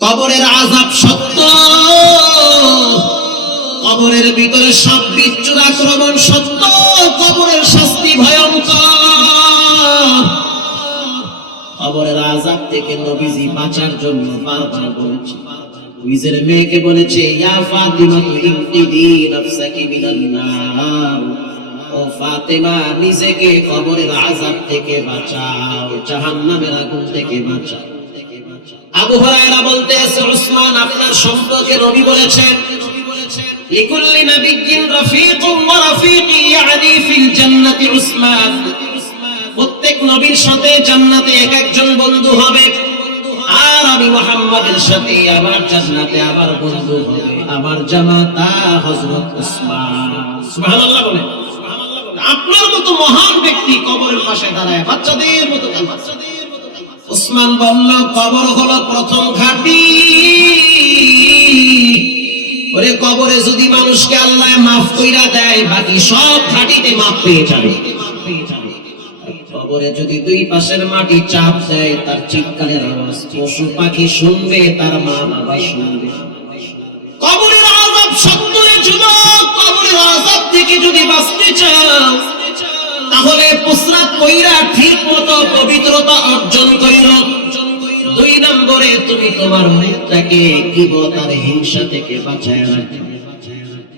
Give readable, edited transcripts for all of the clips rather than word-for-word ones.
কবরের আযাব সত্য, কবরের ভিতরে সাপ বিচ্ছুর আক্রমণ সত্য, কবরের শাস্তি ভয়ঙ্কর। কবরের আযাব থেকে নবীজি বাঁচার জন্য বারবার বলেছে, নিজের মেয়েকে বলেছে, ইয়া ফাতিমা ইনকিদি নাফসাকি মিনান নার, ও ফাতিমা নিজেকে কবরের আযাব থেকে বাঁচাও, জাহান্নামের আগুন থেকে বাঁচাও। আবু হুরায়রা বলতেছে, উসমান আপনার সম্পর্কে নবী বলেছেন, লিকুল্লি নাবিয়্যিন রাফীকুন ওয়া রাফীকি ইয়ানি ফিল জান্নাতি উসমান, প্রত্যেক নবীর সাথে জান্নাতে এক একজন বন্ধু হবে, আর আমি মুহাম্মাদের সাথে আমার জান্নাতে আমার বন্ধু হবে আমার জামাতা হযরত উসমান। সুবহানাল্লাহ বলে। আপনার মতো মহান ব্যক্তি কবরের পাশে দাঁড়ায় বাচ্চাদের মতো কাঁদছে। উসমান বলল, কবর হলো প্রথম ঘাঁটি, ওরে কবরে যদি মানুষকে আল্লাহ মাফ কইরা দেয় বাকি সব ঘাঁটিতে মাফ পেয়ে যাবে। কবরে যদি দুই পাশের মাটি চাপ দেয় তার চিৎকারের আওয়াজ পশু পাখি শুনবে, তার মা বাবা শুনবে। কবরের আযাব সত্য রে যুবক, কবরের আযাব থেকে যদি বাঁচতে চাও তাহলে প্রস্রাব কইরা ঠিক মতো পবিত্রতা অর্জন করিল। দুই নম্বরে তুমি তোমার মুখটাকে গীবত আর হিংসা থেকে বাঁচায় রাখো।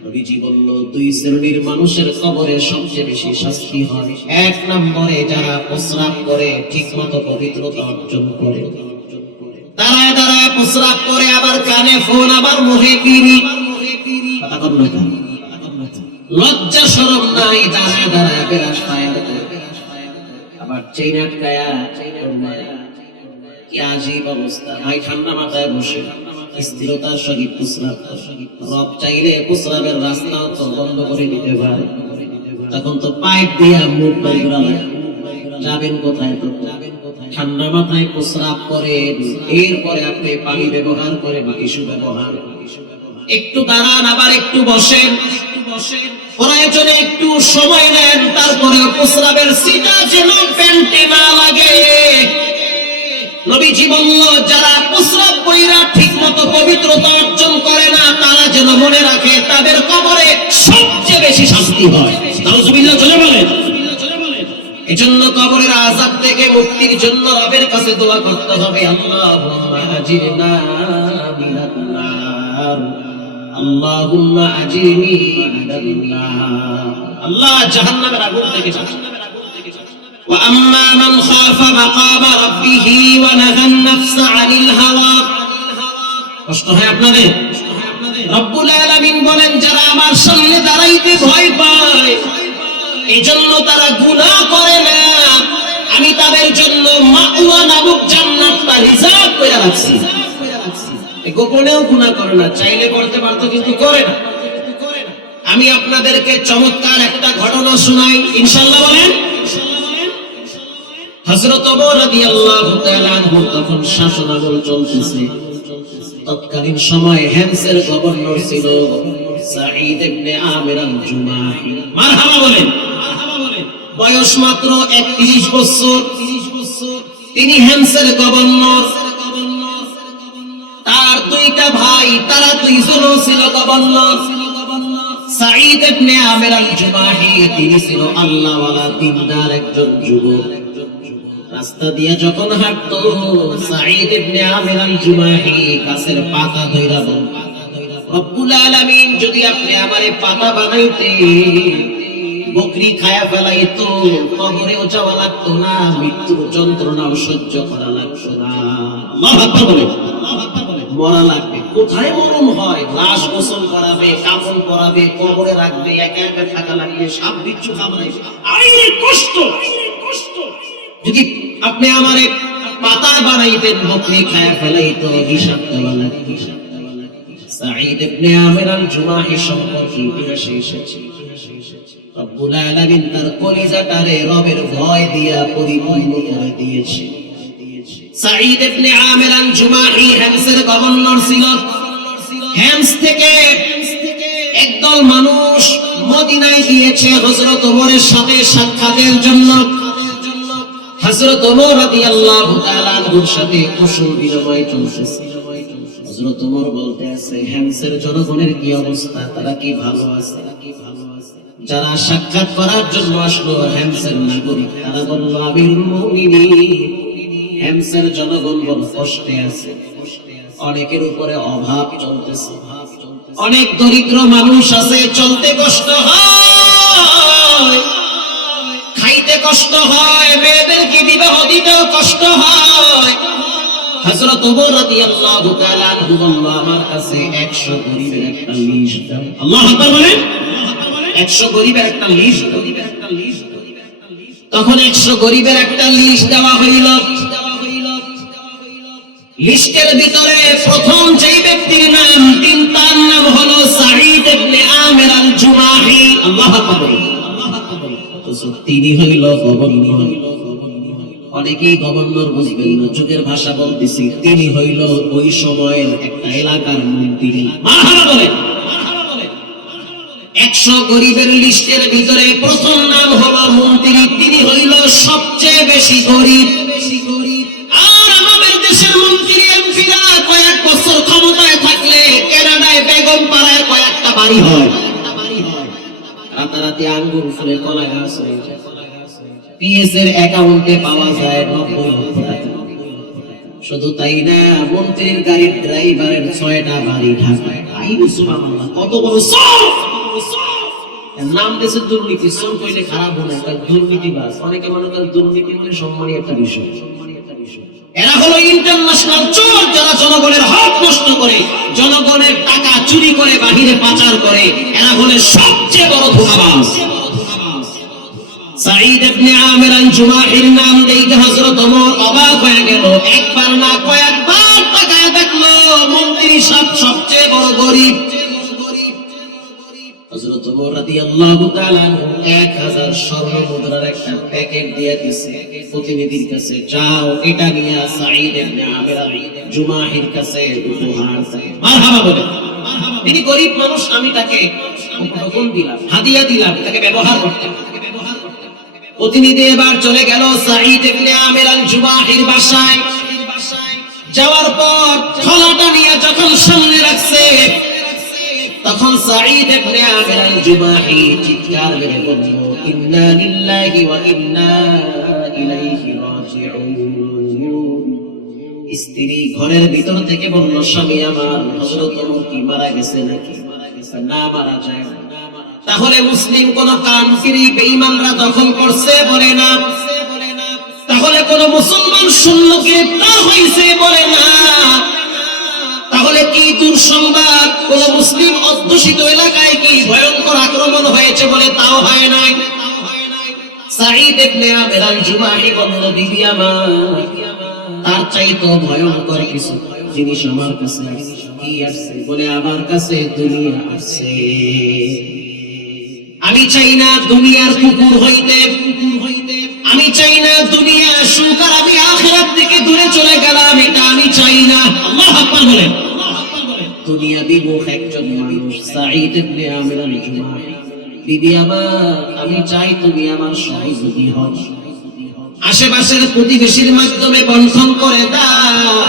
নবীজি বলল, দুই শ্রেণীর মানুষের কবরে সবচেয়ে বেশি শাস্তি হয়। এক নম্বরে যারা প্রস্রাব করে ঠিক মতো পবিত্রতা অর্জন করে, দাঁড়ায় দাঁড়ায় প্রস্রাব করে, আবার কানে ফোন, আবার মুখে বিড়ি, লজ্জা শরম নাই, দাঁড়ায় দাঁড়ায় বেরাস পায়, আবার চেইন আটকায়া, কি আজীব অবস্থা। ভাই ঠান্ডা মাথায় বসে স্থিরতার সহিত প্রস্রাব, রব চাইলে প্রস্রাবের রাস্তা তো বন্ধ করে দিতে পারে, তখন তো পাইপ দিয়া মুখ বাইরা যাবেন কোথায়? তো ঠান্ডা মাথায় প্রস্রাব করেন, এরপরে আপনি পানি ব্যবহার করেন, টিস্যু ব্যবহার, একটু দাঁড়ান, আবার একটু বসেন, প্রয়োজনে একটু সময় নেন, তারপরে প্রস্রাবের সিটা যেন প্যান্টে না লাগে। নবীজি বলল, যারা প্রস্রাব কইরা ঠিকমতো পবিত্রতা অর্জন করে না তারা যেন মনে রাখে তাদের কবরে সবচেয়ে বেশি শাস্তি হয়। নাউজুবিল্লাহ চলে বলেন। এজন্য কবরের আযাব থেকে মুক্তির জন্য রবের কাছে দোয়া করতে হবে, আল্লাহুম্মা আজিরনা মিনান নার, আল্লাহুম্মা আজিরনি মিনান নার। আল্লাহ জাহান্নামের আগুন থেকে বাঁচাও। وأما من خاف مقام ربه ونهى النفس عن الهوى, কষ্ট হয় আপনাদের? রব্বুল আলামিন বলেন, যারা আমার সামনে দাঁড়াইতে ভয় পায় এজন্য তারা গুনাহ করে না, আমি তাদের জন্য মাওয়া নামক জান্নাতটা রিজার্ভ করে রাখছি। গোপনেও গুনাহ করে না, চাইলে করতে পারতো কিন্তু করে না। আমি আপনাদেরকে চমৎকার একটা ঘটনা শোনাই, ইনশাআল্লাহ বলেন। হযরত ওমর রাদিয়াল্লাহু তাআলা আনহু তখন শাসনামল চলতেছে, তৎকালীন সময়ে হেমসের গভর্নর ছিল সাঈদ ইবনে আমির আল-জুমাহি। মারহাবা বলেন। বয়স মাত্র 31 বছর, তিনি হেমসের গভর্নর। তার দুইটা ভাই, তারা দুইজনও ছিল গভর্নর। সাঈদ ইবনে আমির আল-জুমাহি তিনি ছিল আল্লাহওয়ালা দিনদার একজন যুবক। রাস্তা দিয়ে যখন হাঁটতো সাঈদ ইবনে আমির আল-জুমাহি গাছের পাতা ধইরা বলতো, রব্বুল আলামিন যদি আপনি আমারে পাতা বানাইতে, বকরি খায়া ফেলাইতো, কবরেও যাওয়া লাগতো না, মৃত্যুর যন্ত্রণাও সহ্য করা লাগতো না। আল্লাহু আকবার বলেন। মরা লাগবে, কোথায় মরণ হয়? লাশ গোসল করাবে, কাফন পরাবে, কবরে রাখবে, একা একা থাকা লাগবে, সাপ বিচ্ছু কামড়াইবে, আইরে কষ্ট। যদি আপনি আমারে পাতা বানাইতেন, বকরি খায়া ফেলাইতো, হিসাব দেওয়া লাগবে। সাঈদ ইবনে আমির আল-জুমাহি সম্পর্কে ইতিহাসে এসেছে, রব্বুল আলামিন তার কলিজাটারে রবের ভয় দিয়া পরিপূর্ণ করে দিয়েছে। সাঈদ ইবনে আমির আল-জুমাহি হেমসের গভর্নর ছিল। হেমস থেকে একদল মানুষ মদিনায় গিয়েছে হযরত ওমরের সাথে সাক্ষাতের জন্য। হযরত ওমর রাদিয়াল্লাহু তাআলা আনহুর সাথে কুশল বিনিময় চলতেছে। হযরত ওমর বলতে আছে হেমসের জনগণের কি অবস্থা, তারা কি ভালো আছে? যারা সাক্ষাৎ করার জন্য আসলো হেমসের নাগরিক, তারা বলল আমিরুল মুমিনিন, হেমসের জনগণ বড় কষ্টে আছে, অনেকের উপরে অভাব চলতেছে, অনেক দরিদ্র মানুষ আছে, চলতে কষ্ট হয়, খাইতে কষ্ট হয়, মেয়েদেরকে বিবাহ দিতেও কষ্ট হয়। হযরত ওমর রাদিয়াল্লাহু তাআলা আনহু বলল আমার কাছে 100 গরীবের একটা লিস্ট দাও। আল্লাহু আকবার বলেন, 100 গরীবের একটা লিস্ট দাও। তখন 100 গরীবের একটা লিস্ট দেওয়া হইল। লিস্টের ভিতরে প্রথম যেই ব্যক্তির নাম, তার নাম হলো সাঈদ ইবনে আমির আল জুমাহি। আল্লাহু আকবার। তিনি হইল গভর্নর। অনেকেই গভর্নর বুঝবেন না, যুগের ভাষা বলতেছি। তিনি হইল ওই সময়ের একটা এলাকার মন্ত্রী। মারহাবা বলেন। 100 গরিবের লিস্টের ভিতরে প্রথম নাম হলো মন্ত্রী। তিনি হইল সবচেয়ে বেশি গরিব। আর আমাদের দেশের মন্ত্রী এমপিরা কয়েক বছর ক্ষমতায় থাকলে কানাডায় বেগম পাড়ায় কয়েকটা বাড়ি হয়, রাতারাতি আঙ্গুর ফুলে কলা গাছ হয়ে যায়। পিএস এর অ্যাকাউন্টে পাওয়া যায় 90 লক্ষ টাকা। শুধু তাই না, মন্ত্রীর গাড়ির ড্রাইভারের 6টা বাড়ি ঢাকায়। সুবহানাল্লাহ, কত বড় সব নাম দেশের দুর্নীতি। সব কইলে খারাপ হয় না, দুর্নীতিবাজ। অনেকে মনে করেন দুর্নীতি মানে সম্মানী একটা বিষয়। এরা হলো ইন্টারন্যাশনাল চোর, যারা জনগণের হক নষ্ট করে, জনগণের টাকা চুরি করে, বাহিরে পাচার করে। এরা হলো সবচেয়ে বড় ধোঁকাবাজ। সাঈদ ইবনে আমির আল জুমাহির নাম দেখে হযরত ওমর অবাক হয়ে গেল। একবার না কয়েকবার তাকায় দেখলো মন্ত্রী সবচেয়ে বড় গরিব। হযরত ওমর রাদিয়াল্লাহু তাআলা 1000 স্বর্ণ মুদ্রার একটা প্যাকেট দিয়ে দিয়েছে প্রতিনিধির কাছে, যাও এটা নিয়ে সাঈদ ইবনে আমির আল জুমাহির কাছে উপহার দাও। মারহাবা বলে। তিনি গরিব মানুষ, আমি তাকে উপহার দিলাম, হাদিয়া দিলাম, তাকে ব্যবহার করতে। প্রতিনিধি এবার চলে গেল সাঈদ ইবনে আমির আল জুমাহির বাসায়। যাওয়ার পর থালাটা নিয়ে যখন সামনে রাখছে, তখন সাঈদ ইবনে আমির আল জুমাহি চিৎকার করে বলল, ইন্না লিল্লাহি ওয়া ইন্না ইলাইহি রাজিউন। স্ত্রী ঘরের ভিতর থেকে বলল, স্বামী আমার, হযরত ওমর কি মারা গেছে নাকি? না, মারা যায় না। তাহলে মুসলিম কোন কাফিরি বেঈমানরা দখল করছে বলে না, তাহলে কোন মুসলমান শূন্য গ্রেফতার হয়েছে বলে না, তাহলে কি দুঃসংবাদ, কোন মুসলিম অধ্যুষিত এলাকায় কি ভয়ঙ্কর আক্রমণ হয়েছে বলে তাও হয় নাই। সাঈদ ইবনে আমির আল জুমাহি বলল, বিবি আমার, তার চাইতো ভয়ঙ্কর কিছু জিনিস আমার কাছে আসছে। কি আসছে বলে, আমার কাছে দুনিয়া আসছে। আমি চাই না দুনিয়ার কুকুর হইতে, আমি চাই না দুনিয়া সুখ আর আমি আখিরাত থেকে দূরে চলে গেলাম, এটা আমি চাই না। আল্লাহু আকবার বলেন। দুনিয়া বিমুখ একজন মানুষ সাঈদ ইবনে আমির আল জুমাহি। বিবি আমার, আমি চাই তুমি আমার সহযোগী হও, আশেপাশের প্রতিবেশীর মাধ্যমে বন্ধন করে দাও,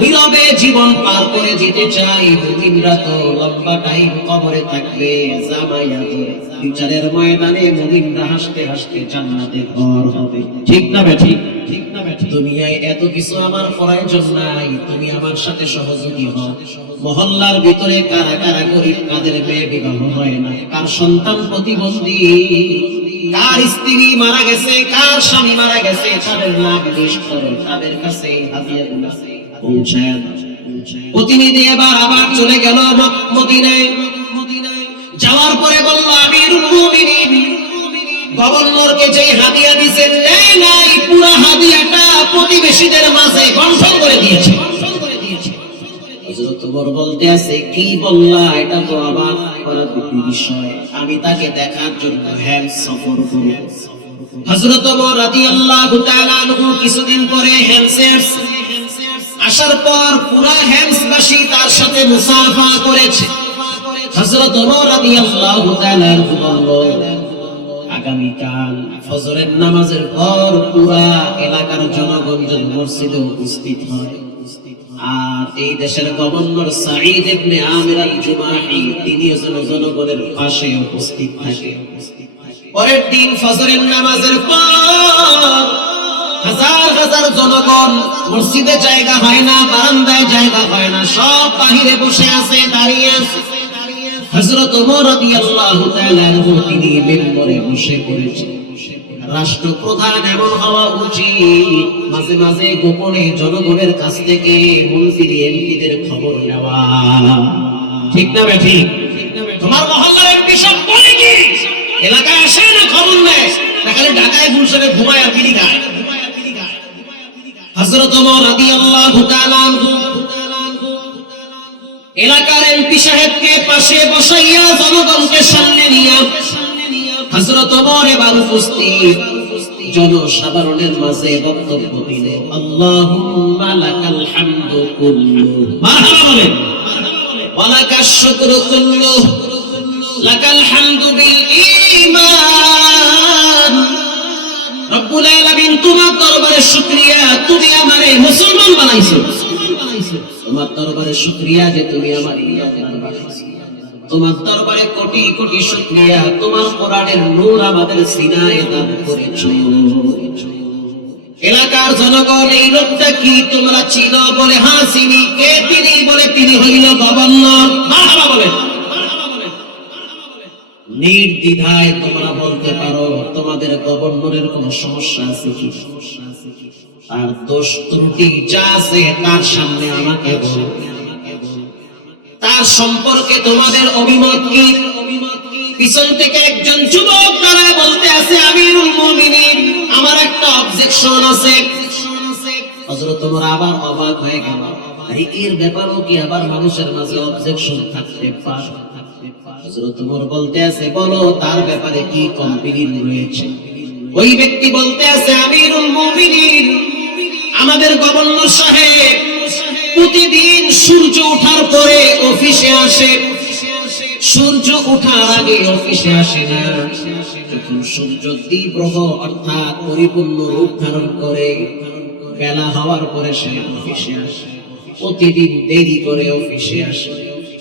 নীরবে জীবন পার করে যেতে চাই। মুমিনরা তো লম্বা টাইম কবরে থাকবে, জামাইয়া বিচারের ময়দানে মুমিনরা হাসতে হাসতে জান্নাতে ঘর হবে। ঠিক না বেঠিক? ঠিক না বেঠিক? দুনিয়ায় এত কিছু আমার প্রয়োজন নাই, তুমি আমার সাথে সহযোগী হও। মহল্লার ভিতরে কারা কারা গরিব, কাদের মেয়ে বিবাহ হয় না, কার সন্তান প্রতিবন্ধী, কার স্ত্রী মারা গেছে, কার স্বামী মারা গেছে, তাদের নাম লিস্ট করো, তাদের কাছে হাদিয়া দিন। প্রতিনিধি আবার চলে গেল মদিনায়। যাওয়ার পরে বলল, আমিরুল মুমিনিন, গভর্নরকে যে হাদিয়া দিয়েছেন নেই নাই, পুরো হাদিয়াটা প্রতিবেশীদের মাঝে বন্টন করে দিয়েছে। হযরত ওমর বলতে আছে, কি বললা, এটা তো অবাক করার বিষয়। আমি তাকে দেখার জন্য হেমস সফর করি। হযরত ওমর রাদিয়াল্লাহু তাআলা আনহু কিছুদিন পরে হেমসে আসার পর পুরা হেমসবাসী তার সাথে মুসাফা করেছে। হযরত ওমর রাদিয়াল্লাহু তাআলা আনহু বলল, আগামীকাল ফজরের নামাজের পর পুরা এলাকার জনগণ যেন মসজিদে উপস্থিত হয়। আর এই দেশের গভর্নর সাঈদ ইবনে আমির আল জুমাহি তিনি জনগণের পাশে উপস্থিত থাকে। পরের দিন ফজরের নামাজের পর হাজার হাজার জনগণ, মসজিদে জায়গা হয় না, বারান্দায় জায়গা হয় না, সব বাহিরে বসে আছে, দাঁড়িয়ে আছে। হযরত ওমর রাদিয়াল্লাহু তাআলা আনহু তিনি মিম্বরে বসে পড়েছেন। রাষ্ট্রপ্রধান এমন হওয়া উচিত মাঝে মাঝে গোপনে জনগণের কাছ থেকে মন্ত্রী এমপিদের খবর নেওয়া, ঠিক না বেঠি? তোমার মহল্লার এমপি সব বলে কি এলাকায় আসে না খবর নেয়, খালি ঢাকায় গুলশানে ঘুমায় আর বিড়ি খায়। হযরত ওমর রাদিয়াল্লাহু তাআলা আনহু এলাকার এমপি সাহেবকে পাশে বসাইয়া জনগণকে সামনে নিয়ে হযরত ওমর এবার উপস্থিত জনসাধারণের মাঝে বক্তব্য দিলেন। আল্লাহুম্মা লাকাল হামদু কুল্লু, মারহাবা বলেন, ওয়া লাকাশ শুকরু কুল্লু, লাকাল হামদু বিল ঈমান। রব্বুল আলামিন তোমার দরবারে শুকরিয়া, তুমি আমারে মুসলমান বানাইছো। তোমার দরবারে শুকরিয়া যে তুমি আমার ঈমান বানাইছো। তোমার দরবারে কোটি কোটি শুকরিয়া, তোমার কোরআনের নূর আমাদের সিনায় দান করেছো। এলাকার জনগণ এই লোকটা কি তোমরা চিনো? বলে হ্যাঁ চিনি। কে তিনি? বলে তিনি হইল গভর্নর। মারহাবা বলেন। নির্দ্বিধায় তোমরা বলতে পারো তোমাদের গভর্নরের কোন সমস্যা আছে কি? তার দোষ ত্রুটি যা আছে তার সামনে আমাকে বলো। তার সম্পর্কে তোমাদের অভিমত কি? পিছন থেকে একজন যুবক দাঁড়ায় বলতে আছে, আমিরুল মুমিনিন, আমার একটা অবজেকশন আছে। হযরত ওমর আবার অবাক হয়ে গেল, এর ব্যাপারেও কি আবার মানুষের মাঝে অবজেকশন থাকতে পারে? হযরত ওমর বলতে আছে, বলো তার ব্যাপারে কি কমপ্লেইন রয়েছে? ওই ব্যক্তি বলতে আছে, আমিরুল মুমিনিন, আমাদের গভর্নর সাহেব প্রতিদিন সূর্য ওঠার পরে অফিসে আসে, সূর্য ওঠার আগে অফিসে আসে না। যখন সূর্য তীব্রহ অর্থাৎ পরিপূর্ণ রূপ ধারণ করে বেলা হওয়ার পরে সে অফিসে আসে। প্রতিদিন দেরি করে অফিসে আসে।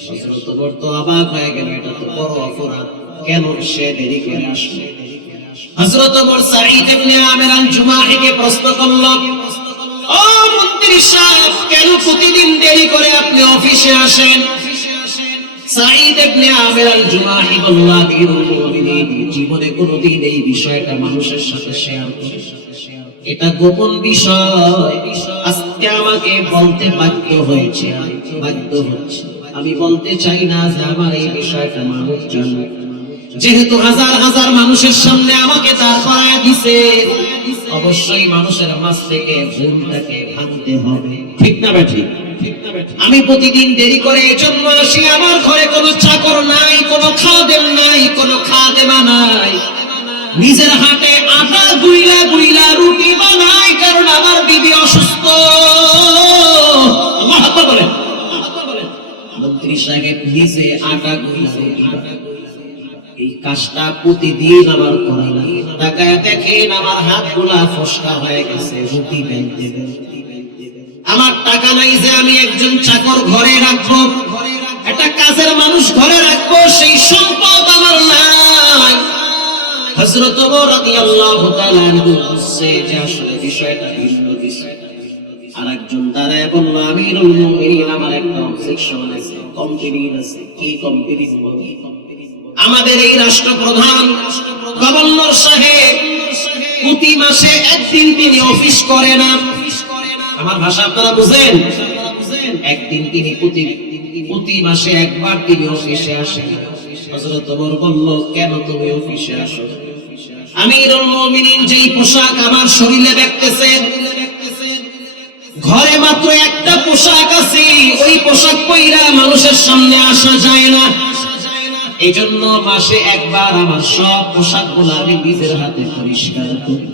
হযরত ওমর তো অবাক হয়ে গেল, এটা তো বড় অপরাধ, কেন সে দেরি করে আসে? হযরত ওমর সাঈদ ইবনে আমির আল জুমাহিকে প্রশ্ন করল, ও মন্ত্রী সাহেব, কেন প্রতিদিন দেরি করে আপনি অফিসে আসেন? সাঈদ ইবনে আমির আল জুমাহি বলল, আমিরুল মুমিনিন, জীবনে কোনোদিন এই বিষয়টা মানুষের সাথে শেয়ার করি, এটা গোপন বিষয়, আজকে আমাকে বলতে বাধ্য হয়েছে, আমি বলতে চাই না যে আমার এই বিষয়টা মানুষ জানে। যেহেতু হাজার হাজার মানুষের সামনে আমাকে দাঁড় করায় দিছে, অবশ্যই মানুষের মাঝ থেকে ভুলটাকে ভাঙতে হবে, ঠিক না বেঠিক? আমি প্রতিদিন দেরি করে এজন্য আসি, আমার ঘরে কোনো চাকর নাই, কোনো খাদেম নাই, কোনো খাদেমা নাই, নিজের হাতে আটা গুইলা গুইলা রুটি বানাই, কারণ আমার বিবি অসুস্থ। আল্লাহু আকবার বলেন। মন্ত্রী সাহেব নিজে আটা গুইলা রুটি বানায়, এই কাজটা প্রতিদিন আমার করা লাগে। তাকায় দেখেন আমার হাতগুলা ফসকা হয়ে গেছে রুটি বেলতে বেলতে। আমার টাকা নাই যে আমি একজন চাকর ঘরে রাখবো, একটা কাজের মানুষ ঘরে রাখবো, সেই সম্পদ আমার নাই। হযরত ওমর রাদিয়াল্লাহু তাআলা আনহু বুঝছে যে আসলে বিষয়টা ভিন্ন বিষয়। আরেকজন দাঁড়ায় বলল, আমিরুল মুমিনিন, আমার একটা অবজেকশন আছে, কমপ্লেইন আছে। কি কমপ্লেইন? আমাদের এই রাষ্ট্রপ্রধান গভর্নর সাহেব প্রতি মাসে একদিন তিনি অফিস করে না। আমার ভাষা আপনারা বুঝেন? একদিন তিনি প্রতি মাসে একবার তিনি অফিসে আসেন। হযরত ওমর বলল, কেন তুমি অফিসে আসো? আমিরুল মুমিনিন, যেই পোশাক আমার শরীরে দেখতেছেন, ঘরে মাত্র একটা পোশাক আছে, ওই পোশাক পইরা মানুষের সামনে আসা যায় না। এই জন্য মাসে একবার আমার সব পোশাকগুলো আমি নিজের হাতে পরিষ্কার করি।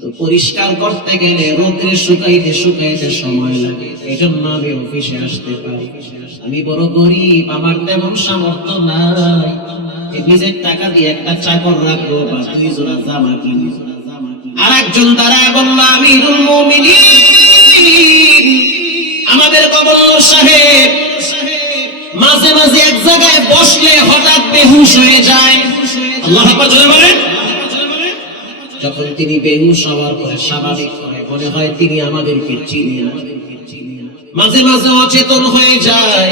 তো পরিষ্কার করতে গেলে রোদে শুকাইতে শুকাইতে সময় লাগে, এই জন্য আমি অফিসে আসতে পারি। আমি বড় গরিব, আমার তেমন সামর্থ্য নাই নিজের টাকা দিয়ে একটা চাকর রাখবো বা 2 জোড়া জামা কিনবো। আর একজন দাঁড়ায় বলল, আমিরুল মুমিনিন, আমাদের গভর্নর সাহেব মাঝে মাঝে এক জায়গায় বসলে হঠাৎ বেহুশ হয়ে যায়। আল্লাহু আকবার জোরে বলেন। যখন তিনি বেহুশ হওয়ার পরে স্বাভাবিক হয়, মনে হয় তিনি আমাদেরকে চিনে না। মাঝে মাঝে অচেতন হয়ে যায়।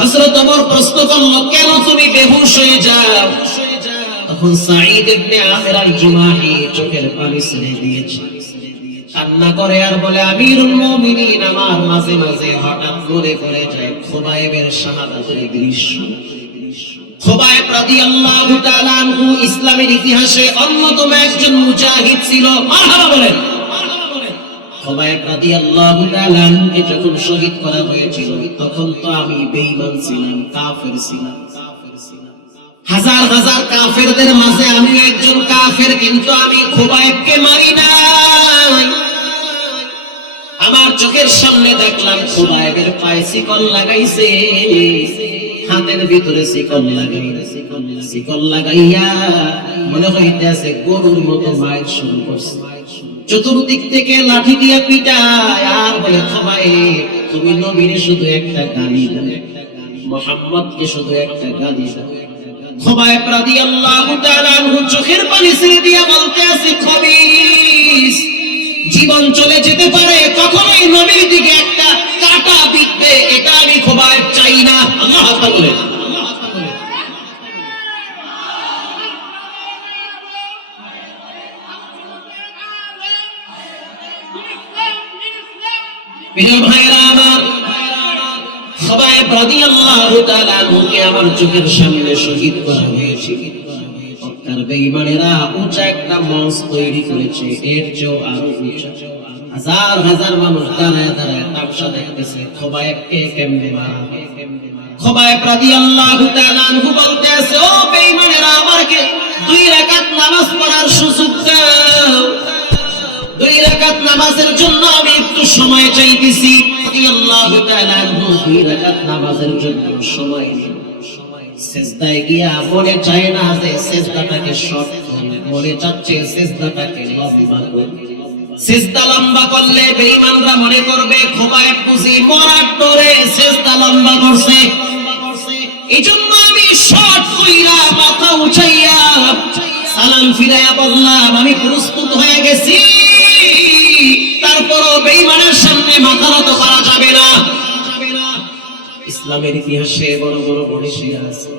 হযরত ওমর প্রশ্ন করল, কেন তুমি বেহুশ হয়ে যাও? তখন সাঈদ ইবনে আমির আল-জুমাহি চোখের পানি ছেড়ে দিয়েছে, কান্না করে আর বলে, আমিরুল মুমিনিন, আমার মাঝে মাঝে হঠাৎ মনে পড়ে যায় খুবাইবের শাহাদাতের দৃশ্য। খুবাইব রাদিয়াল্লাহু তাআলা আনহু ইসলামের ইতিহাসে অন্যতম একজন মুজাহিদ ছিল। মারহাবা বলেন। খুবাইব রাদিয়াল্লাহু তাআলা আনহুকে যখন শহীদ করা হয়েছিল, তখন তো আমি বেঈমান ছিলাম, কাফের ছিলাম। হাজার হাজার কাফেরদের মাঝে আমি একজন কাফের, কিন্তু আমি খুবাইবকে মারি নাই। আমার চোখের সামনে দেখলাম খুবাইবের পায়ে শিকল লাগাইছে, হাতের ভিতরে শিকল লাগাইয়া মনে হইতেছে গরুর মতো মাইল শুরু করছে। চতুর্দিক থেকে লাঠি দিয়ে পিটায় আর বলে, খুবাইব তুমি নবীরে শুধু একটা গালি দাও, মুহাম্মদকে শুধু একটা গালি দাও। খুবাইব রাদিয়াল্লাহু তাআলা আনহু চোখের পানি ছেড়ে দিয়া বলতে আছে, খবিস, জীবন চলে যেতে পারে, কখনোই নবীর দিকে একটা কাঁটা বিঁধবে এটা আমি খুবাইব চাই না। আল্লাহু আকবার বলেন। প্রিয় ভাইরা আমার, খুবাইব রাদিয়াল্লাহু তাআলা আনহুকে আমার চোখের সামনে শহীদ করা হয়েছে। মক্কার বেঈমানেরা উঁচা একটা মঞ্চ তৈরি করেছে, এর চেয়েও আরো উঁচা। হাজার হাজার মানুষ দাঁড়ায় দাঁড়ায় তামাশা দেখতেছে খুবাইবকে কেমনে মারা হয়। খুবাইব রাদিয়াল্লাহু তাআলা আনহু বলতে আছে, ও বেঈমানেরা, আমাকে 2 রাকাত নামাজ পড়ার সুযোগ দাও। 2 রাকাত নামাজের জন্য আমি একটু সময় চাইতেছি। রাদিয়াল্লাহু তাআলা আনহু 2 রাকাত নামাজের জন্য সময় নিল। সিজদায় গিয়া মনে চায় না যে সিজদাটাকে শর্ট করে, মনে চাচ্ছে সিজদাটাকে লম্বা করে। সিজদা লম্বা করলে বেঈমানরা মনে করবে খুবাইব বুঝি মরার ডরে সিজদা লম্বা করছে। এইজন্য আমি শর্ট কইরা মাথা উঠাইয়া সালাম ফিরাইয়া বললাম, আমি প্রস্তুত হয়ে গেছি। তারপরও বেঈমানের সামনে মাথা নত করা যাবে না। ইসলামের ইতিহাসে বড় বড় মনীষীরা আছে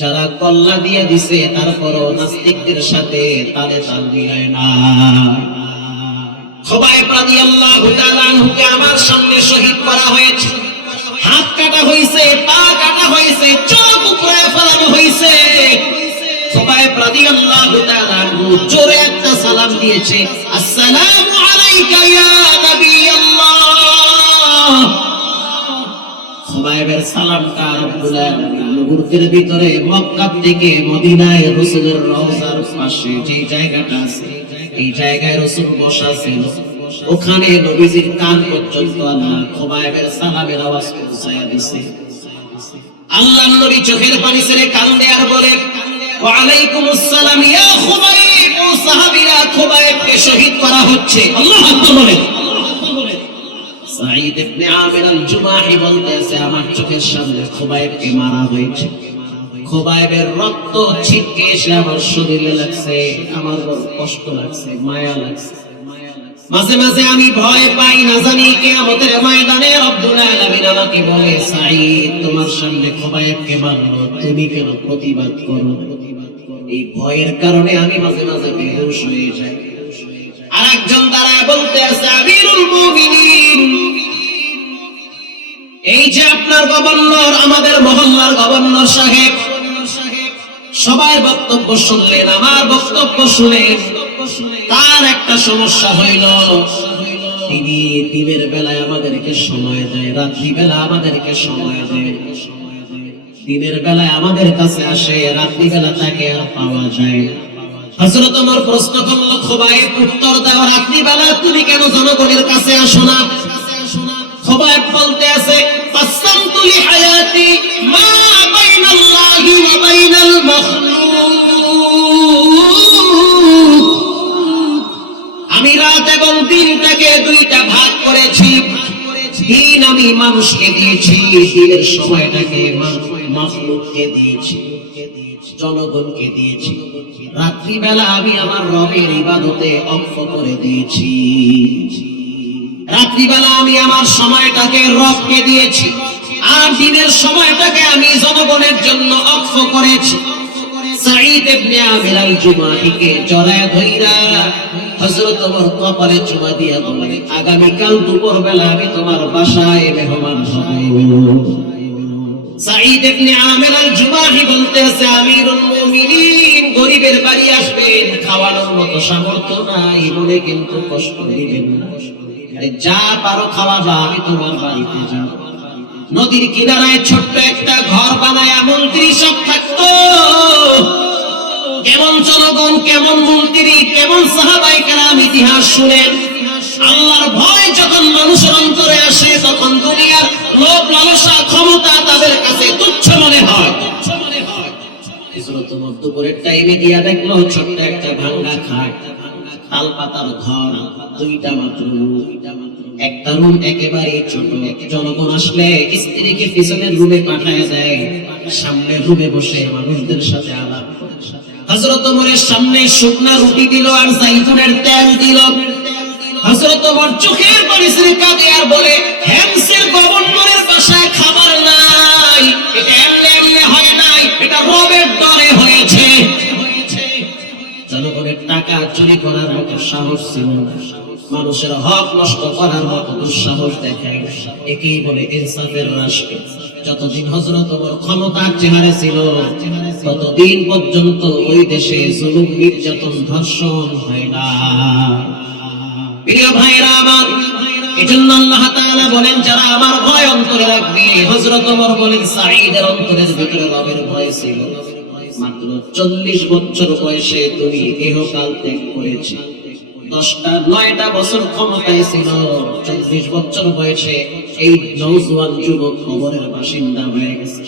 যারা কল্লা দিয়ে দিছে, তারপরও নাস্তিকদের সাথে তালে তাল মিলায় না। খুবাইব রাদিয়াল্লাহু তাআলা আনহুকে আমার সামনে শহীদ করা হয়েছে। হাত কাটা হয়েছে, পা কাটা হয়েছে, চোখ উপরে ফেলানো হয়েছে। খুবাইব রাদিয়াল্লাহু তাআলা আনহু জোরে একটা সালাম দিয়েছে, আসসালামু আলাইকা ইয়া নবিয়াল্লাহ। খুবাইবের সালামটা রব্বুল আলামিন মুহূর্তের ভিতরে মক্কা থেকে মদিনায় রাসূলের রওজার পাশে যে জায়গাটা আছে, এই জায়গায় রাসূল বসা ছিল, ওখানে নবীজির কান পর্যন্ত আল্লাহ খুবাইবের সালামের আওয়াজ পৌঁছায়া দিয়েছে। আল্লাহর নবী চোখের পানি ছেড়ে কান্দে আর বলে, ওয়া আলাইকুমুস সালাম ইয়া খুবাইব। ও সাহাবীরা, খুবাইবকে শহীদ করা হচ্ছে। আল্লাহু আকবার বলেন। সাঈদ ইবনে আমির আল-জুমাহি বলতেছে, আমার চোখের সামনে খুবাইবকে মারা হয়েছে। খুবাইবের রক্ত ছিটকে এসে আমার শরীরে লাগছে, আমার বড় কষ্ট লাগছে, মায়া লাগছে। মাঝে মাঝে আমি ভয় পাই, না জানি কিয়ামতের ময়দানে রব্বুল আলামিন আমাকে বলে, সাঈদ, তোমার সামনে খুবাইবকে মারলো, তুমি কেন প্রতিবাদ করো? এই ভয়ের কারণে আমি মাঝে মাঝে বেহুশ হয়ে যাই। আরেকজন দাঁড়ায় বলতে আছে, আমিরুল মুমিনিন, এই যে আপনার গভর্নর, আমাদের মহল্লার গভর্নর সাহেব, সবাই বক্তব্য শুনলেন, আমার বক্তব্য শুনেন, তার একটা সমস্যা হইল, তিনি দিনের বেলায় আমাদেরকে সময় দেয়, রাত্রি বেলা আমাদেরকে সময় দেয়। দিনের বেলায় আমাদের কাছে আসে, রাত্রি বেলা তাকে আর পাওয়া যায় না। হযরত ওমর প্রশ্ন করল, খুবাইব উত্তর দাও, রাত্রি বেলা তুমি কেন জনগণের কাছে আসো না? খুবাইব বলতে আছে, কাসামতু লি হায়াতি মা বাইনাল্লাহি ওয়া বাইনাল মাখলুক। আমি রাত এবং দিনটাকে 2টা ভাগ করেছি। দিন আমি মানুষকে দিয়েছি, দিনের সময়টাকে মাখলুককে দিয়েছি, জনগণকে দিয়েছি। রাত্রিবেলা আমি আমার রবের ইবাদতে অক্ষ করে দিয়েছি। রাত্রিবেলা আমি আমার সময়টাকে রবকে দিয়েছি, আর দিনের সময়টাকে আমি জনগণের জন্য অক্ষ করেছি। সাঈদ ইবনে আমির আল-জুমাহিকে জড়ায় ধইরা হযরত ওমর কপালে চুমা দিয়া বলে, আগামীকাল দুপুর বেলা আমি তোমার বাসায় মেহমান হব। সাঈদ ইবনে আমির আল-জুমাহি বলতেছে, আমিরুল মুমিনিন, গরিবের বাড়ি আসবেন, খাওয়ানোর মতো সামর্থ্য নাই বলে কিন্তু কষ্ট দিবেন না। আরে যা পারো খাওয়াবা, আমি তোমার বাড়িতে যাব। নদীর কিনারায় ছোট্ট একটা ঘর বানায়া মন্ত্রী সব থাকতো। কেমন জনগণ, কেমন মন্ত্রী, কেমন সাহাবায়ে কেরাম ইতিহাস শুনেন। আল্লাহর ভয় যখন মানুষের অন্তরে আসে, তখন দুনিয়ার লোভ লালসা ক্ষমতা তাদের কাছে তুচ্ছ মনে হয়। হযরত ওমর দুপুরের টাইমে গিয়া দেখলো ছোট্ট একটা ভাঙা খাট, তাল পাতার ঘর, দুইটা মাত্র, একটা রুম একেবারে ছোট। জনগণ আসলে স্ত্রীকে পিছনের রুমে পাঠায় দেয়, সামনের রুমে বসে মানুষদের সাথে আলাপ। হযরত ওমরের সামনে শুকনা রুটি দিল আর জাইতুনের তেল দিল। হযরত ওমর চোখের পানি ছেড়ে কাঁদে আর বলে, হেমসের গভর্নরের বাসায় খাবার নাই, এটা এমনি এমনি হয় নাই, এটা রবের দরে হয়েছে। জনগণের টাকা চুরি করার মতো সাহস ছিল না, মানুষের হক নষ্ট করার মতো দুঃসাহস দেখায়, একেই বলে ইনসাফের রাষ্ট্র। যতদিন হযরত ওমর ক্ষমতার চেহারে ছিল, ততদিন পর্যন্ত ওই দেশে জুলুম, নির্যাতন, ধর্ষণ হয় না। প্রিয় ভাইরা আমার, এজন্য আল্লাহ তাআলা বলেন, যারা আমার ভয় অন্তরে রাখবে। হযরত ওমর বলেন, সাঈদের অন্তরের ভিতরে রবের ভয় ছিল। মাত্র 40 বছর বয়সে তুমি ইহকাল ত্যাগ করেছে। 9টা বছর ক্ষমতায় ছিল, 40 বছর বয়সে এই নওজোয়ান যুবক কবরের বাসিন্দা হয়ে গেছে।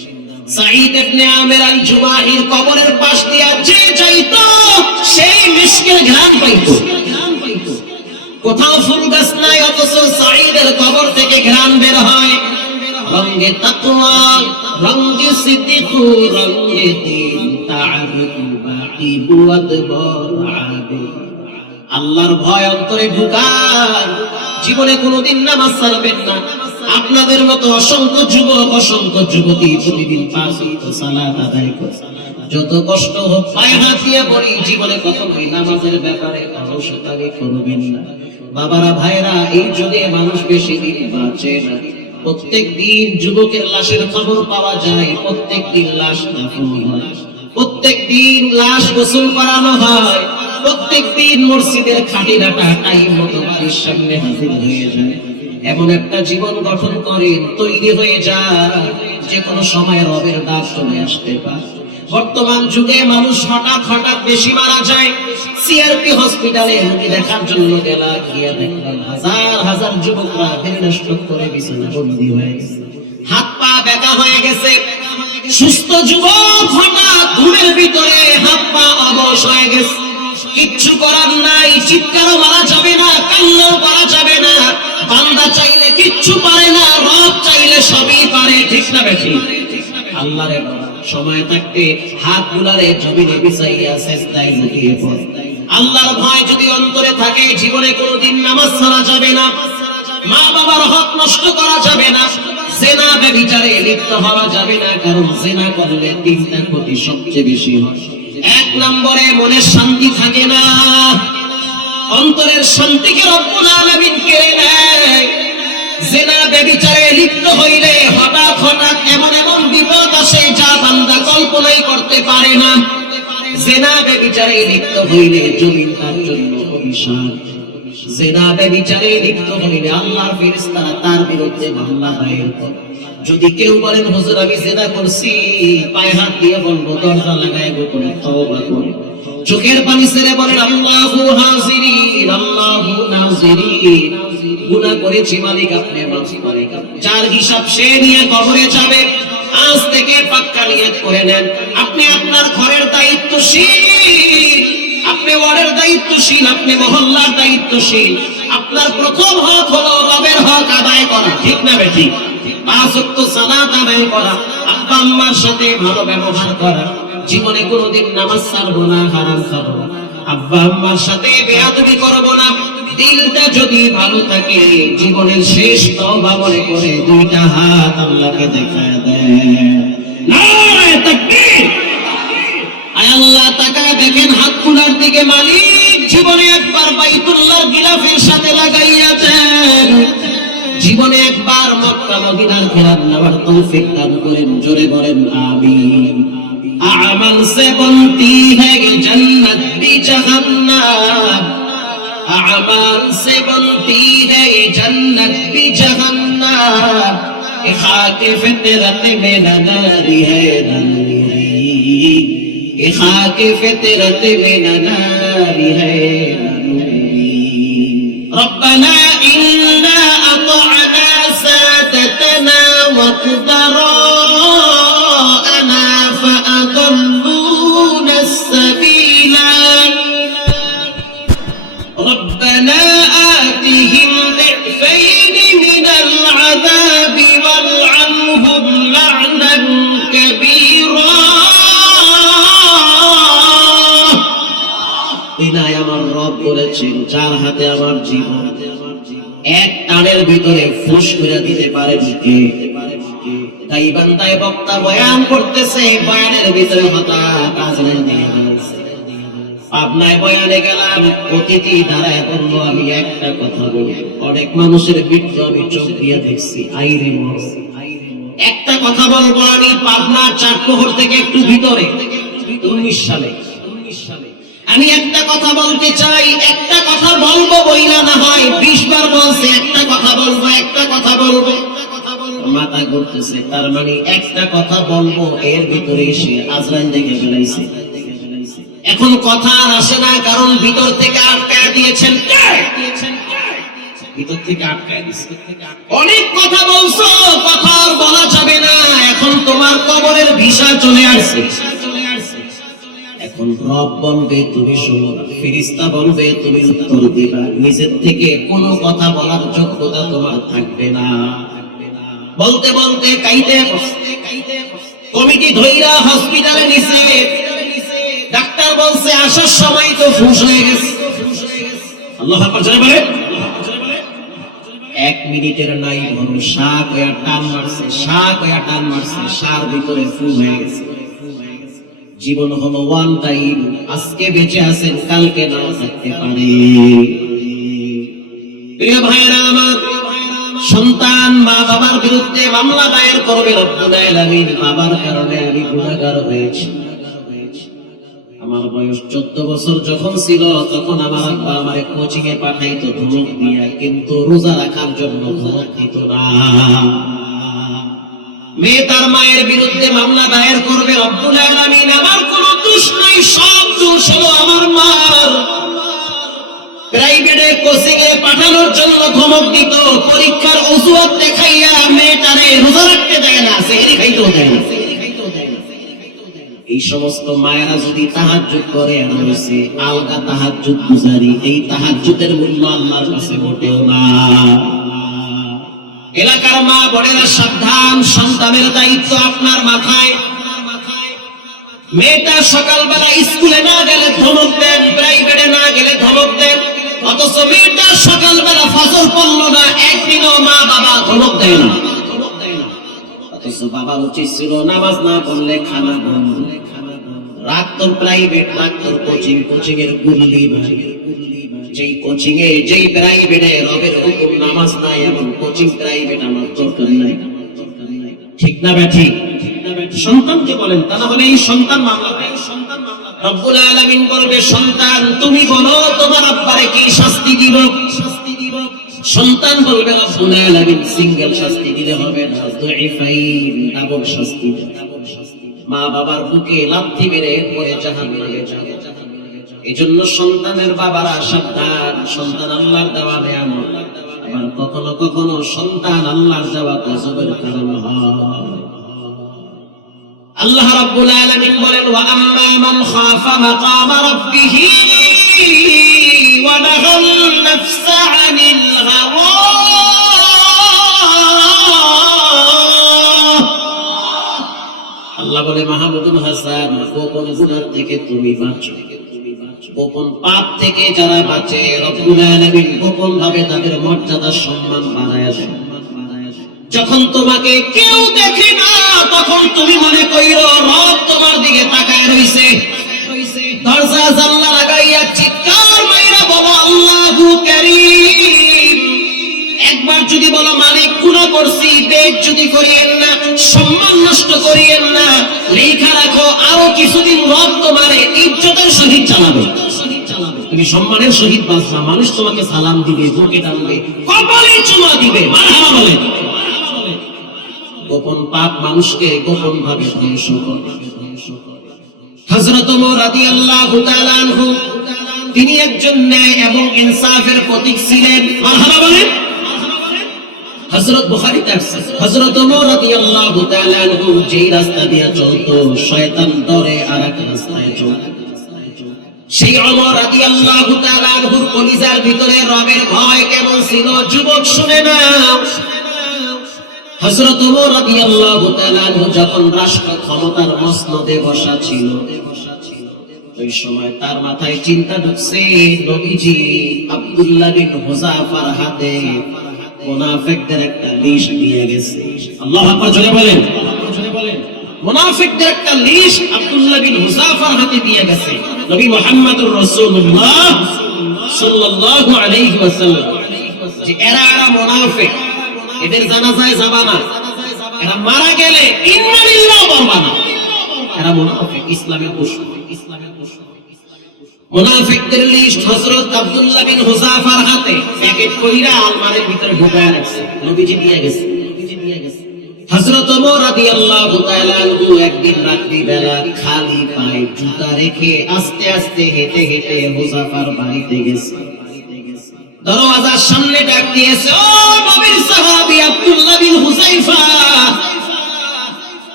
সাঈদ ইবনে আমির আল-জুমাহির কবরের পাশ দিয়া যে যাইতো, সেই মিশকের ঘ্রাণ পাইতো। কোথাও ফুল গাছ নাই, অথচ সাঈদের কবর থেকে ঘ্রাণ বের হয়। রঙে তাকওয়া, রঙে সিদ্দিক, রঙে দ্বীন, তা'বুদ বাঈবু আদবর আবিদ। আল্লাহর ভয় অন্তরে ঢুকায়, জীবনে কোনোদিন নামাজ ছাড়বেন না। আপনাদের মতো অসংখ্য যুবক, অসংখ্য যুবতী প্রতিদিন 5 ওয়াক্ত সালাত আদায় করে, যত কষ্ট হোক পায়ে হাত দিয়ে পড়ি, জীবনে কখনোই নামাজের ব্যাপারে অলসতামি করবেন না। বাবারা, ভাইরা, এই যুগে মানুষ বেশি দিন বাঁচে না। প্রত্যেক দিন যুবকের লাশের খবর পাওয়া যায়, প্রত্যেক দিন লাশ দাফন হয়, প্রত্যেক দিন লাশ গোসল করানো হয়, প্রত্যেক দিন মসজিদের খাটিরাটা টাইম মতো বাড়ির সামনে হাজির হয়ে যায়। এমন একটা জীবন গঠন করেন, তৈরি হয়ে যায়, যে কোনো সময় রবের ডাক চলে আসতে পারে। বর্তমান যুগে মানুষ হঠাৎ হঠাৎ বেশি মারা যায়। সিআরপি হসপিটালে রোগী দেখার জন্য গিয়া দেখলাম হাজার হাজার যুবকরা নষ্ট করে বিছানা বন্দী হয়ে গেছে, হাত পা ব্যথা হয়ে গেছে। সুস্থ যুবক হঠাৎ ঘুমের ভিতরে হাত পা অবশ হয়ে গেছে। কিচ্ছু করার নাই, চিৎকারও মারা যাবে না, কান্নাও করা যাবে না। বান্দা চাইলে কিচ্ছু পারে না, রব চাইলে সবই পারে, ঠিক না বেশি? আল্লাহরে সময় থাকতে হাত গুলারে জমিনে বিছাইয়া সেজদায় লুটিয়ে পড়ে। আল্লাহর ভয় যদি অন্তরে থাকে, জীবনে কোনোদিন নামাজ ছাড়া যাবে না, মা বাবার হক নষ্ট করা যাবে না, জিনা ব্যভিচারে লিপ্ত হওয়া যাবে না। কারণ জিনা করলে 3টা ক্ষতি সবচেয়ে বেশি হয়। 1 নম্বরে মনের শান্তি থাকে না, অন্তরের শান্তিকে রব্বুল আলামিন কেড়ে নেয়। জিনা ব্যভিচারে লিপ্ত হইলে হঠাৎ হঠাৎ এমন এমন বিপদ আসে যা বান্দা কল্পনাই করতে পারে না। জিনা ব্যভিচারে লিপ্ত হইলে জমিন তার জন্য অভিশাপ। জিনা ব্যভিচারে লিপ্ত হইলে আল্লাহর ফেরেশতারা তার বিরুদ্ধে মামলা দায়ের করে। যদি কেউ বলেন, হুজুর আমি জিনা করছি, পায়ে হাত দিয়ে বলবো, দরজা লাগায় গোপনে তওবা করে, চোখের পানি ছেড়ে বলেন, আল্লাহু হাজিরিন, আল্লাহু নাজিরিন, গুনাহ করেছি মালিক আপনি মাফ করেন। যার হিসাব সে নিয়ে কবরে যাবে। আজ থেকে পাক্কা নিয়ত করে নেন, আপনি আপনার ঘরের দায়িত্বশীল, আপনি ওয়ার্ডের দায়িত্বশীল, আপনি মহল্লার দায়িত্বশীল, আপনার প্রথম হক হলো রবের হক আদায় করা, ঠিক না বেঠিক? 5 ওয়াক্ত সালাত আদায় করা, আব্বা আম্মার সাথে ভালো ব্যবহার করা, জীবনে কোনোদিন নামাজ ছাড়বো না, হারাম খাবো না, আব্বা আম্মার সাথে বেয়াদবি করবো না। দিলটা যদি ভালো থাকে, জীবনের শেষ তওবা মনে করে 2টা হাত আল্লাহকে দেখায় দেয়। নারায়ে তাকবীর! আয় আল্লাহ তাকায় দেখেন হাত তোলার দিকে, মালিক জীবনে একবার বাইতুল্লাহর গিলাফের সাথে লাগাইয়াছেন, জীবনে একবার মক্কা মদিনার খেলাপ নেওয়ার তৌফিক দান করেন। জোরে বলেন আমিন। আমল সে বনতি হ্যায় জান্নাত ভি জাহান্নাম, আমল সে বনতি হ্যায় জান্নাত ভি জাহান্নাম, এ খাকে ফিতরত মে নারি হ্যায় নূরি, এ খাকে ফিতরত মে নারি হ্যায় নূরি। রব্বানা ইন্না আত'আনা সাদাতানা ওয়া কুবরা'ানা فأضلونا السبيل ربنا آتهم ضعفين من العذاب والعنهم لعنا كبيرا। বিনায় আমার রব বলেছেন, 4 হাতে আমার জীবন, এক টানের ভিতরে ফুস করে দিতে পারে কে? তাই বান্দায় বক্তা বয়ান করতেছে, বয়ানের ভিতরে হঠাৎ আজরাইল নিয়ে গেছে। পাবনায় বয়ানে গেলাম, অতিথি দাঁড়ায় বলল আমি একটা কথা বলি। অনেক মানুষের মৃত্যু আমি চোখ দিয়ে দেখছি, আইরে মর, একটা কথা বলবো আমি। পাবনা 4 প্রহর থেকে একটু ভিতরে 19 সালে আমি একটা কথা বলতে চাই, একটা কথা বলবো বইলা না হয় 20 বার বলছে একটা কথা বলবো, একটা কথা বলবো, মাথা ঘুরতেছে। তার মানে একটা কথা বলবো, এর ভিতরে এসে আজরাইল দেখে ফেলাইছে। এখন কথা আর আসে না, কারণ ভিতর থেকে আটকায় দিয়েছেন। ভিতর থেকে আটকায় দিয়েছে। অনেক কথা বলছো, কথা আর বলা যাবে না, এখন তোমার কবরের ভিসা চলে আসছে। এখন রব বলবে তুমি শোনো, ফেরেশতা বলবে তুমি উত্তর দিবা। নিজের থেকে কোনো কথা বলার যোগ্যতা তোমার থাকবে না। বলতে বলতে কাইতে কমিটি ধইরা হসপিটালে নিছে, ডাক্তার বলছে আসার সময় তো ফুস হয়ে গেছে। আল্লাহু আকবার জোরে বলে। 1 মিনিটের নাই বড় শাক হয়ে টান মারছে, শাক হয়ে টান মারছে, সার ভিতরে ফু হয়ে গেছে। জীবন হলো ওয়ান টাইম, আজকে বেঁচে আছেন, কালকে নাও থাকতে পারে। প্রিয় ভাইরা আমার, সন্তান মা বাবার বিরুদ্ধে মামলা দায়ের করবে, রব্বুল আলামিন বাবার কারণে আমি গুনাহগার হয়েছি। আমার বয়স 14 বছর যখন ছিল, তখন আমার আব্বা আমারে কোচিং এ পাঠাইতো ধমক দিয়া, কিন্তু রোজা রাখার জন্য ধমক দিত না। মেয়ে তার মায়ের বিরুদ্ধে মামলা দায়ের করবে, রব্বুল আলামিন আমার কোনো দোষ নাই, সব দোষ হলো আমার মার। প্রাইভেটে কোচিং এ পাঠানোর জন্য ধমক দিত, পরীক্ষার অজুহাত দেখাইয়া মেয়েটারে রোজা রাখতে দেয় না, সেহরি খাইতেও দেয় না। এই সমস্ত মায়েরা যদি তাহাজ্জুদ করে, রয়েছে আলগা তাহাজ্জুদ গুজারি, এই তাহাজ্জুদের মূল্য আল্লাহর কাছে মোটেও না। এলাকার মা বোনেরা সাবধান, সন্তানের দায়িত্ব আপনার মাথায়। মেয়েটা সকালবেলা স্কুলে না গেলে ধমক দেন, প্রাইভেটে না গেলে ধমক দেন, অথচ মেয়েটা সকালবেলা ফজর পড়লো না, একদিনও মা বাবা ধমক দেয় না। অথচ বাবা উচিত ছিল নামাজ না পড়লে খানা বন্ধ। রাত তোর প্রাইভেট, রাত তোর কোচিং, কোচিং এর গুল্লি ভাই, যেই কোচিং এ যেই প্রাইভেটে রবের হুকুম নামাজ নাই, এমন কোচিং প্রাইভেট আমার দরকার নাই। ঠিক না ব্যাঠি? সন্তানকে বলেন, তা না হলে এই সন্তান মামলা দেয়। রব্বুল আলামিন বলবে, সন্তান তুমি বলো তোমার আব্বারে কি শাস্তি দিব? সন্তান বলবে, রব্বুল আলামিন সিঙ্গেল শাস্তি দিলে হবে না, দুইফাইন ডাবল শাস্তি। মা বাবার বুকে লাথি মেরে পরে জাহান্নামে যাবে। এজন্য সন্তানের বাবারা সাবধান, সন্তান আল্লাহর দেওয়া নেয়ামত। আবার কখনো কখনো সন্তান আল্লাহর দেওয়া গজবের কারণ হয়। আল্লাহ রাব্বুল আলামিন বলেন, ওয়া আম্মা মান খাফা মাকাম রাব্বিহি ونهى النفس عن الهوى আল্লাহ বলে মাহমুদুল হাসান গোপন গুনাহ থেকে তুমি বাঁচো, গোপন পাপ থেকে যারা বাঁচে রব্বুল আলামিন গোপন ভাবে তাদের মর্যাদা সম্মান বাড়ায় দেন। যখন তোমাকে কেউ দেখে না তখন তুমি মনে কইরো রব তোমার দিকে তাকায় রইছে, দরজা জানলা লাগাইয়া চিৎকার মাইরা বলো আল্লাহু কারীম। একবার যদি বলো মালিক গুনাহ করছি, বেইজ্জতি করিয়েন না, সম্মান নষ্ট করিয়েন না, লেখা রাখো আরো কিছুদিন রব তোমারে ইজ্জতের সহিত চালাবে, তুমি সম্মানের সহিত বাঁচবা, মানুষ তোমাকে সালাম দিবে, বুকে টানবে, কপালে চুমা দিবে, মারহাবা বলে। গোপন পাপ মানুষকে গোপন ভাবে ধ্বংস করে। হযরত ওমর রাদিয়াল্লাহু তাআলা আনহু তিনি একজন ন্যায় এবং ইনসাফের প্রতীক ছিলেন, মারহাবা বলে। হযরত বুখারীতে আছে হযরত ওমর রাদিয়াল্লাহু তাআলা আনহু যেই রাস্তা দিয়ে চলতো শয়তান ডরে আরেক রাস্তায় চলতো। সেই ওমর রাদিয়াল্লাহু তাআলা আনহুর কলিজার ভিতরে রবের ভয় কেমন ছিল যুবক শুনে না। হযরত ওমর রাদিয়াল্লাহু তাআলা আনহু যখন রাষ্ট্র ক্ষমতার মসনদে বসা ছিল, ওই সময় তার মাথায় চিন্তা ঢুকছে নবীজি আব্দুল্লাহ বিন হুযাফার হাতে মুনাফিকদের একটা লিস্ট দিয়ে গেছে। আল্লাহু আকবার জোরে বলেন। মুনাফিকদের একটা লিস্ট আব্দুল্লাহ বিন হুযাফার হাতে দিয়ে গেছে নবী মুহাম্মদুর রাসূলুল্লাহ সাল্লাল্লাহু আলাইহি ওয়াসাল্লাম, যে এরা মুনাফিক, এদের জানাজায় যাবা না, এরা মারা গেলে ইন্না লিল্লাহি বলবা না, এরা মুনাফিক, ইসলামের দুশমন। মুনাফিকদের লিস্ট হযরত আব্দুল্লাহ বিন হুযাফার হাতে প্যাকেট কইরা আলমারির ভিতরে ঢুকায় রাখছে, নবীজি দিয়ে গেছে। হযরত ওমর রাদিয়াল্লাহু তাআলা আনহু একদিন রাত্রি বেলা খালি পায়ে জুতা রেখে আস্তে আস্তে হেঁটে হেঁটে হুযাফার বাড়িতে গেছে। দরওয়াজার সামনে ডাক দিয়েছে, ও নবীর সাহাবী আব্দুল্লাহ বিন হুযাইফা,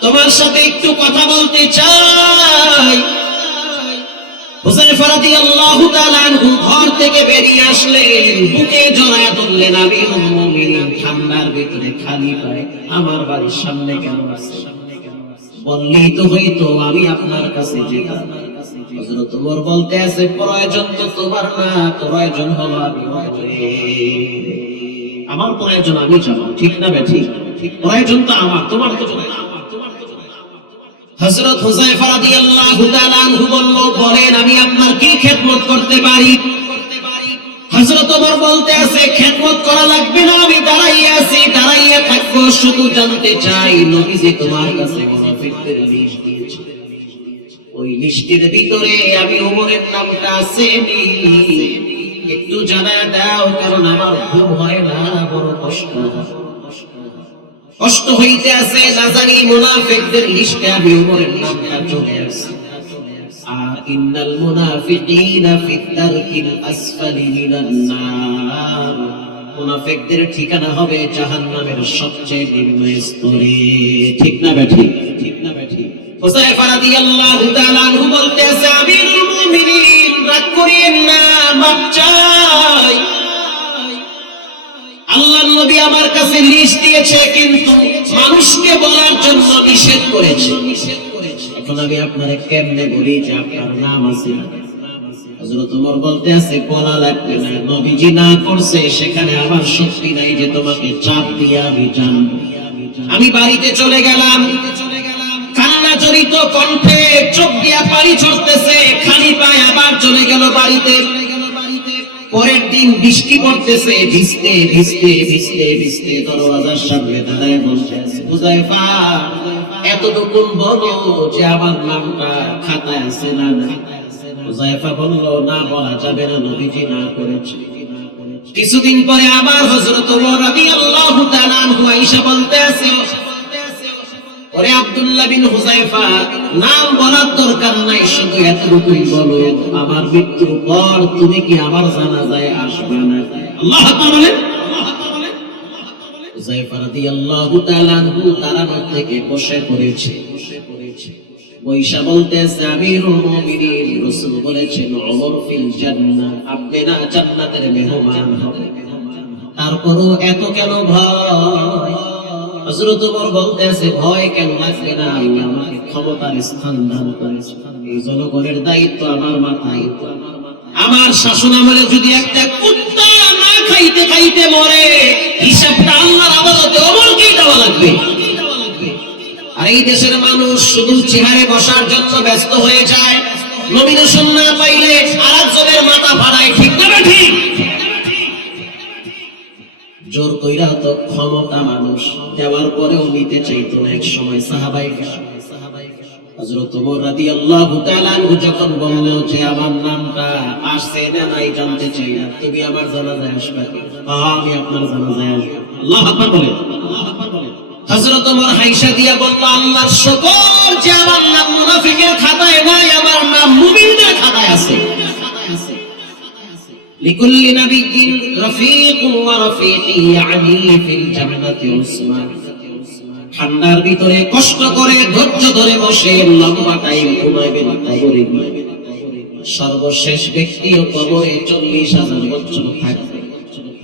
তোমার সাথে একটু কথা বলতে চাই। হুযাইফা রাদিয়াল্লাহু তাআলা আনহু ঘর থেকে বেরিয়ে আসলেন, বুকে জড়ায়া ধরলেন, আমিরুল মুমিনিন ঠান্ডার ভিতরে খালি পায়ে আমার বাড়ির সামনে কেন আসছেন? বললেই তো হইতো, আমি আপনার কাছে যেতাম। হযরত ওমর বলতে আছে, প্রয়োজন তো তোমার না, প্রয়োজন হলো আমি, আমার প্রয়োজন আমি যাবো, ঠিক না বে ঠিক? প্রয়োজন তো আমার, তোমার তো না। হযরত হুযায়ফা রাদিয়াল্লাহু তাআলা আনহু বলল, বলেন আমি আপনার কি খেদমত করতে পারি? হযরত ওমর বলতে আছে, খেদমত করা লাগবে না, আমি দাঁড়াইয়া আছি, দাঁড়াইয়া থাকবো, শুধু জানতে চাই নবীজি তোমার কাছে মুনাফিকদের লিস্ট দিয়েছে, ওই লিস্টের ভিতরে আমি ওমরের নামটা আছে নি? একটু জানায় দাও, কারণ আমার ঘুম হয় না, বড় কষ্ট হইতে আছে, না জানি মুনাফিকদের লিস্টে আমি ওমরের নামটা চলে আসছে। আর ইন্নাল মুনাফিকিনা ফিদ দারকিল আসফালি মিনান নার, মুনাফিকদের ঠিকানা হবে জাহান্নামের সবচেয়ে নিম্ন স্তরে, ঠিক না বেঠি? ঠিক না বেঠি? হুযায়ফা রাদিয়াল্লাহু তাআলা আনহু বলতে আছে, আমিরুল মুমিনিন রাগ করিয়েন না, মাপ চাই, আল্লাহর নবী আমার কাছে লিস্ট দিয়েছে, কিন্তু মানুষকে বলার জন্য নিষেধ করেছে। এখন আমি আপনারে কেমনে বলি যে আপনার নাম আছে? হযরত ওমর বলতে আছে, বলা লাগবে না, নবীজি না করছে, সেখানে আমার শক্তি নাই যে তোমাকে চাপ দিয়ে আমি জানবো। আমি বাড়িতে চলে গেলাম, কান্না জড়িত কণ্ঠে চোখ দিয়া পানি ঝরতেছে, খালি পায়ে আবার চলে গেল বাড়িতে। পরের দিন বৃষ্টি পড়তেছে, ভিজতে ভিজতে ভিজতে ভিজতে দরওয়াজার সামনে দাঁড়ায় বলছে, হুযায়ফা এতটুকুন বলো যে আমার নামটা খাতায় আছে না? হুযায়ফা বলল, না বলা যাবে না, নবীজি না করেছে। কিছুদিন পরে আবার হযরত ওমর রাদিয়াল্লাহু তাআলা আনহু আয়েশা বলতে আছে, ওরে আব্দুল্লাহ বিন হুযায়ফা, নাম বলার দরকার নাই, শুধু এতটুকুই বলো, আমার মৃত্যুর পর তুমি কি আমার জানাজায় আসবে না? আল্লাহু আকবার বলেন। হুযায়ফা রাদিয়াল্লাহু তাআলা আনহু তারানার থেকে বসে পড়েছে। বৈশা বলতেছে আমিরুল মুমিনিন রাসূল বলেছেন ওমর ফিল জান্নাহ, আপনি না জান্নাতের মেহমান হবেন। তারপরও এত কেন ভয়? হযরত ওমর বলতেছে ভয় কেন লাগবে না, আল্লাহ আমাকে ক্ষমতার স্থান দান করেছেন, এই জনগণের দায়িত্ব আমার মাথায়। আমার শাসন আমলে যদি একটা কুত্তা না খাইতে খাইতে মরে, হিসাবটা আল্লাহর আদালতে ওমরকেই দেওয়া লাগবে। আর এই দেশের মানুষ শুধু চেহারে বসার জন্য ব্যস্ত হয়ে যায়, নমিনেশন না পাইলে আরেকজনের মাথা ফাড়ায়, ঠিক না ঠিক? জোর কইরা তো ক্ষমতা মানুষ দেওয়ার পরেও নিতে চাইতো না এক সময় সাহাবায়ে হযরত ওমর রাদিয়াল্লাহু তাআলা আনহু যখন বলল যে আমার নামটা আসছে না নাই জানতে চাই না, তুমি আমার জানাজায় আসবে? আমি আপনার জানাজায় আসব। আল্লাহু আকবার বলেন, আল্লাহু আকবার বলেন। হযরত ওমর হাইসা দিয়া বলল আল্লাহর শুকর যে আমার নাম মুনাফিকের খাতায় নাই, আমার নাম মুমিনদের খাতায় আছে। লিকুল্লি নাবিয়্যিন রাফীকুন ওয়া রাফীকি ইয়ানি ফিল জান্নাতি উসমান। ঠান্ডার ভিতরে কষ্ট করে ধৈর্য ধরে বসে লম্বা টাইম ঘুমাইবেন কবরে, সর্বশেষ ব্যক্তিও কবরে 40,000 বছর থাকবে।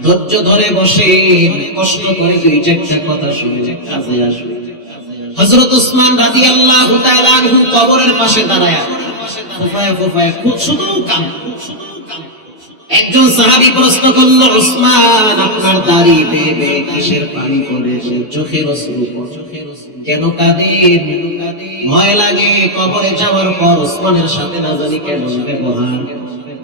ধৈর্য ধরে বসে কষ্ট করে দুই চারটা কথা শুনে কাজে আসবে। হযরত উসমান রাদিয়াল্লাহু তাআলা আনহু কবরের পাশে দাঁড়ায়া ফুফায়া ফুফায়া খুব শুধু কাঁদে। একজন সাহাবী প্রশ্ন করল, উসমান আপনার দাড়ি বেয়ে বেয়ে কিসের পানি পড়ে, চোখের অশ্রু কেন কাঁদেন? ভয় লাগে কবরে যাওয়ার পর উসমানের সাথে না জানি কেমন ব্যবহার।